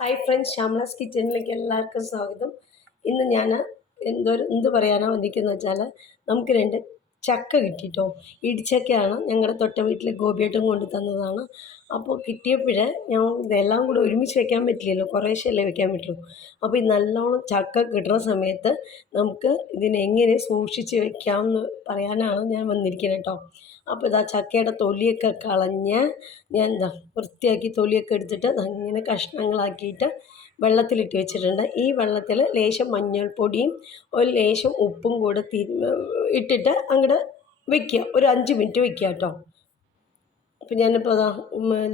Hi friends, ശ്യാമളാസ് കിച്ചണിലേക്ക് എല്ലാവർക്കും സ്വാഗതം. ഇന്ന് ഞാൻ എന്ത് പറയാനാണ് വന്നിരിക്കുന്നത് വെച്ചാൽ, നമുക്ക് 2 ചക്ക കിട്ടിയിട്ടോ. ഇടിച്ചക്കയാണ്. ഞങ്ങളുടെ തൊട്ട വീട്ടിൽ ഗോപിയേട്ടൻ കൊണ്ട് തന്നതാണ്. അപ്പോൾ കിട്ടിയപ്പോൾ ഞാൻ ഇതെല്ലാം കൂടെ ഒരുമിച്ച് വെക്കാൻ പറ്റില്ലല്ലോ, കുറേശ്ശെയല്ലേ വെക്കാൻ പറ്റുള്ളൂ. അപ്പോൾ ഈ നല്ലോണം ചക്ക കിട്ടുന്ന സമയത്ത് നമുക്ക് ഇതിനെങ്ങനെ സൂക്ഷിച്ച് വെക്കാമെന്ന് പറയാനാണ് ഞാൻ വന്നിരിക്കുന്നത് കേട്ടോ. അപ്പോൾ ഇതാ ചക്കയുടെ തൊലിയൊക്കെ കളഞ്ഞ് ഞാൻ വൃത്തിയാക്കി തൊലിയൊക്കെ എടുത്തിട്ട് ഇങ്ങനെ കഷ്ണങ്ങളാക്കിയിട്ട് വെള്ളത്തിലിട്ട് വെച്ചിട്ടുണ്ട്. ഈ വെള്ളത്തിൽ ലേശം മഞ്ഞൾപ്പൊടിയും ഒരു ലേശം ഉപ്പും കൂടെ ഇട്ടിട്ട് അങ്ങോട്ട് വയ്ക്കുക. ഒരു 5 മിനിറ്റ് വയ്ക്കുക കേട്ടോ. അപ്പോൾ ഞാനിപ്പോൾ അതാ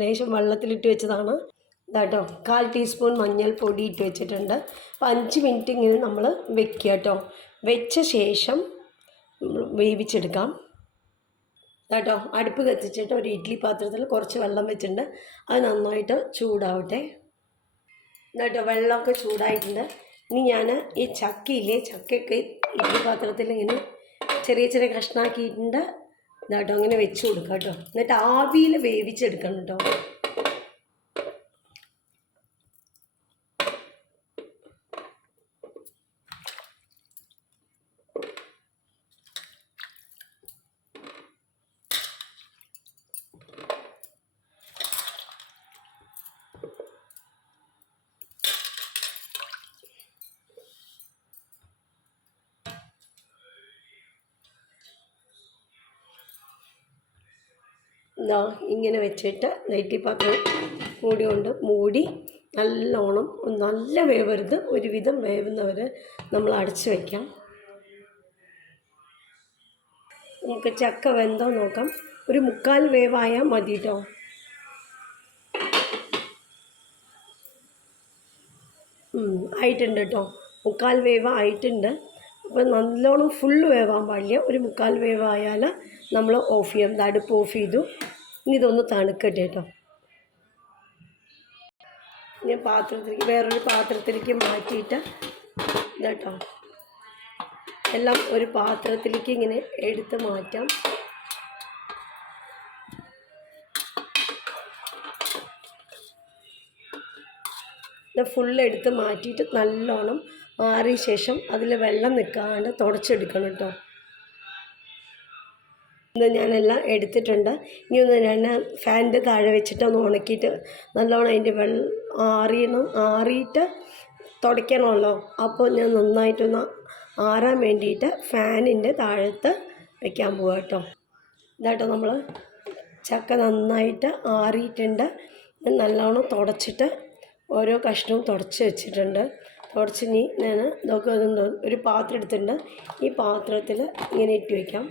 ലേശം വെള്ളത്തിലിട്ട് വെച്ചതാണ്. ഇതാട്ടോ 1/4 ടീസ്പൂൺ മഞ്ഞൾപ്പൊടി ഇട്ട് വെച്ചിട്ടുണ്ട്. അപ്പോൾ 5 മിനിറ്റ് ഇങ്ങനെ നമ്മൾ വെക്കുക കേട്ടോ. വെച്ച ശേഷം വേവിച്ചെടുക്കാം. കേട്ടോ, അടുപ്പ് കത്തിച്ചിട്ട് ഒരു ഇഡ്ഡലി പാത്രത്തിൽ കുറച്ച് വെള്ളം വെച്ചിട്ടുണ്ട്. അത് നന്നായിട്ട് ചൂടാവട്ടെ. കേട്ടോ, വെള്ളമൊക്കെ ചൂടായിട്ടുണ്ട്. ഇനി ഞാൻ ഈ ചക്കയൊക്കെ ഇഡ്ഡലി പാത്രത്തിൽ ഇങ്ങനെ ചെറിയ ചെറിയ കഷ്ണാക്കിയിട്ടുണ്ട്. കേട്ടോ, അങ്ങനെ വെച്ച് കൊടുക്കാം കേട്ടോ. എന്നിട്ട് ആവിയിൽ വേവിച്ചെടുക്കണം കേട്ടോ. ഇങ്ങനെ വെച്ചിട്ട് നെയ്റ്റി പാത്രം മൂടി നല്ലോണം, നല്ല വേവരുത്, ഒരുവിധം വേവുന്നവരെ നമ്മൾ അടച്ച് വയ്ക്കാം. നമുക്ക് ചക്ക വെന്തോ നോക്കാം. ഒരു 3/4 വേവായാൽ മതി കേട്ടോ. ആയിട്ടുണ്ട് കേട്ടോ, 3/4 വേവ് ആയിട്ടുണ്ട്. അപ്പോൾ നല്ലോണം ഫുള്ള് വേവാൻ പാടില്ല. ഒരു 3/4 വേവായാൽ നമ്മൾ ഓഫ് ചെയ്യാം. അടുപ്പ് ഓഫ് ചെയ്തു. ഇനി ഇതൊന്ന് തണുക്കട്ടെ കേട്ടോ. ഞാൻ വേറൊരു പാത്രത്തിലേക്ക് മാറ്റിയിട്ട് ഇതാട്ടോ, എല്ലാം ഒരു പാത്രത്തിലേക്ക് ഇങ്ങനെ എടുത്ത് മാറ്റാം. ഇത് ഫുള്ള് എടുത്ത് മാറ്റിയിട്ട് നല്ലോണം ആറിയ ശേഷം അതിൽ വെള്ളം നിൽക്കാണ്ട് തുടച്ചെടുക്കണം കേട്ടോ. ഇത് ഞാനെല്ലാം എടുത്തിട്ടുണ്ട്. ഇനി ഒന്ന് ഞാൻ ഫാനിൻ്റെ താഴെ വെച്ചിട്ട് ഒന്ന് ഉണക്കിയിട്ട് നല്ലോണം അതിൻ്റെ ആറിയിട്ട് തുടയ്ക്കണമല്ലോ. അപ്പോൾ ഞാൻ നന്നായിട്ടൊന്ന് ആറാൻ വേണ്ടിയിട്ട് ഫാനിൻ്റെ താഴത്ത് വയ്ക്കാൻ പോവാം കേട്ടോ. ഇതാട്ടോ, നമ്മൾ ചക്ക നന്നായിട്ട് ആറിയിട്ടുണ്ട്. നല്ലോണം തുടച്ചിട്ട് ഓരോ കഷ്ണവും തുടച്ച് വെച്ചിട്ടുണ്ട്. തുടച്ചിനി ഞാൻ ഇതൊക്കെ ഒരു പാത്രം എടുത്തിട്ടുണ്ട്. ഈ പാത്രത്തിൽ ഇങ്ങനെ ഇട്ട് വയ്ക്കാം.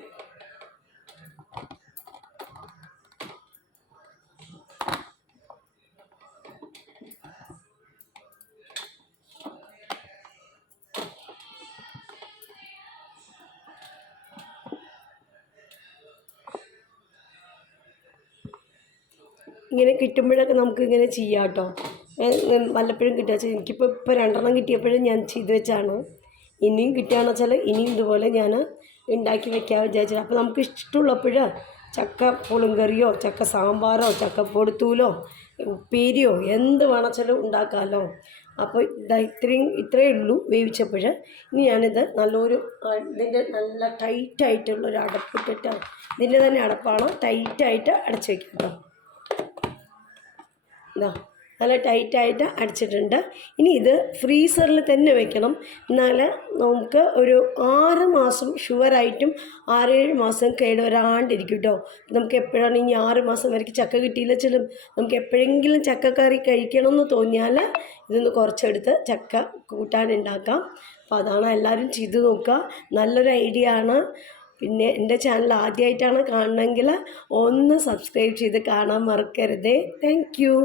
ഇങ്ങനെ കിട്ടുമ്പോഴൊക്കെ നമുക്കിങ്ങനെ ചെയ്യാം കേട്ടോ. വല്ലപ്പോഴും കിട്ടുക വെച്ചാൽ എനിക്കിപ്പോൾ 2 കിട്ടിയപ്പോഴും ഞാൻ ചെയ്ത് വെച്ചാണ്. ഇനിയും കിട്ടുകയാണെന്ന് വെച്ചാൽ ഇനിയും ഇതുപോലെ ഞാൻ ഉണ്ടാക്കി വെക്കാൻ വിചാരിച്ചത്. അപ്പോൾ നമുക്ക് ഇഷ്ടമുള്ളപ്പോൾ ചക്ക പുളിങ്കറിയോ ചക്ക സാമ്പാറോ ചക്ക പൊടുത്തൂലോ ഉപ്പേരിയോ എന്ത് വേണമെച്ചാലും ഉണ്ടാക്കാമല്ലോ. അപ്പോൾ ഇത്രയേ ഉള്ളൂ വേവിച്ചപ്പോൾ. ഇനി ഞാനിത് ഇതിൻ്റെ നല്ല ടൈറ്റായിട്ടുള്ളൊരു അടപ്പിട്ടിട്ട്, ഇതിൻ്റെ തന്നെ അടപ്പാണ്, ടൈറ്റായിട്ട് അടച്ച് വയ്ക്കാം കേട്ടോ. നല്ല ടൈറ്റായിട്ട് അടച്ചിട്ടുണ്ട്. ഇനി ഇത് ഫ്രീസറിൽ തന്നെ വെക്കണം. എന്നാൽ നമുക്ക് ഒരു 6 മാസം ഷുവറായിട്ടും 6-7 മാസം കേടുവരാണ്ടിരിക്കും കേട്ടോ. നമുക്ക് എപ്പോഴാണ് ഇനി 6 മാസം വരയ്ക്ക് ചക്ക കിട്ടിയില്ല വെച്ചാലും നമുക്ക് എപ്പോഴെങ്കിലും ചക്കക്കറി കഴിക്കണമെന്ന് തോന്നിയാൽ ഇതൊന്ന് കുറച്ചെടുത്ത് ചക്ക കൂട്ടാനുണ്ടാക്കാം. അപ്പോൾ അതാണ്, എല്ലാവരും ചെയ്ത് നോക്കുക. നല്ലൊരു ഐഡിയ ആണ്. പിന്നെ എൻ്റെ ചാനൽ ആദ്യമായിട്ടാണ് കാണണമെങ്കിൽ ഒന്ന് സബ്സ്ക്രൈബ് ചെയ്ത് കാണാൻ മറക്കരുതേ. Thank you.